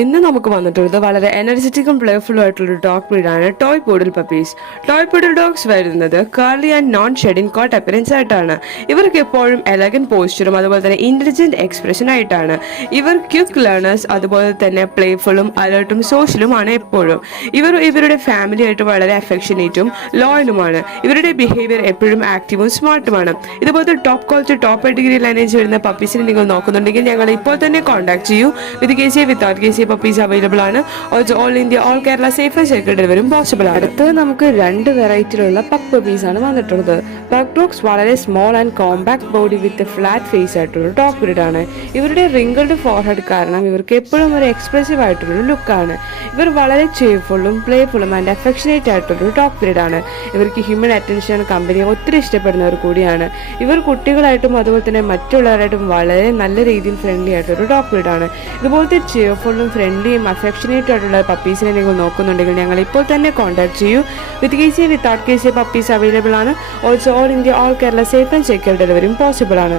ഇന്ന് നമുക്ക് വന്നിട്ടുള്ളത് വളരെ എനർജറ്റിക്കും പ്ലേഫുള്ളും ആയിട്ടുള്ള dog ബ്രീഡാണ് toy poodle puppies toy poodle dogs വരുന്നത് curly and non shedding coat appearance ആയിട്ടാണ്. ഇവർക്ക് എപ്പോഴും എലഗൻ പോസ്ചറും അതുപോലെ തന്നെ ഇന്റലിജന്റ് എക്സ്പ്രഷൻ ആയിട്ടാണ്. ഇവർ ക്യുക്ക് ലേണേഴ്സ് അതുപോലെ തന്നെ പ്ലേഫുള്ളും അലേർട്ടും സോഷ്യലുമാണ് എപ്പോഴും. ഇവർ ഇവരുടെ ഫാമിലി ആയിട്ട് വളരെ അഫെക്ഷനേറ്റും ലോയലുമാണ് ഇവരുടെ ബിഹേവിയർ എപ്പോഴും ആക്റ്റീവും സ്മാർട്ടുമാണ് ഇതുപോലത്തെ top quality top degree lineage വരുന്ന പപ്പീസിനെ നിങ്ങൾ നോക്കുന്നുണ്ടെങ്കിൽ ഞങ്ങൾ ഇപ്പോൾ തന്നെ കോൺടാക്ട് ചെയ്യൂ. With K C without K C puppies available ആണ്. All India all Kerala safe secure ഡെലിവറും possible ആണ്. അടുത്ത് നമുക്ക് രണ്ട് വെറൈറ്റിയിലുള്ള പക്ക് പപ്പീസ് ആണ് വന്നിട്ടുള്ളത്. പക്ക് വളരെ small and compact body with flat face ആയിട്ടുള്ള ടോപ്പ് ഗ്രിഡ് ആണ്. ഇവരുടെ റിങ്കിൾഡ് ഫോർഹെഡ് കാരണം ഇവർക്ക് എപ്പോഴും ഒരു എക്സ്പ്രസീവ് ആയിട്ടുള്ള ലുക്കാണ് ഇവർ വളരെ ചേഫുള്ളും പ്ലേഫുള്ളും ആൻഡ് അഫെക്ഷനേറ്റ് ആയിട്ടുള്ള ടോപ്പ് ഗ്രിഡ് ആണ്. ഇവർക്ക് ഹ്യൂമൻ അറ്റൻഷൻ കമ്പനിയെ ഒത്തിരി ഇഷ്ടപ്പെടുന്നവർ കൂടിയാണ്. ഇവർ കുട്ടികളായിട്ടും അതുപോലെ തന്നെ മറ്റുള്ളവരായിട്ടും വളരെ നല്ല രീതിയിൽ ഫ്രണ്ട്ലി ആയിട്ടൊരു ടോപ്പ് ഗ്രിഡ് ആണ്. ഇതുപോലത്തെ ചെയർഫുള്ളും ഫ്രണ്ട്ലിയും അഫെക്ഷനേറ്റ് ആയിട്ടുള്ള പപ്പീസിനെ നിങ്ങൾ നോക്കുന്നുണ്ടെങ്കിൽ ഞങ്ങൾ ഇപ്പോൾ തന്നെ കോൺടാക്ട് ചെയ്യൂ. With K C without K C puppies available ആണ്. Also all India all Kerala safe and secure ഡെലിവറിയും പോസിബിൾ ആണ്.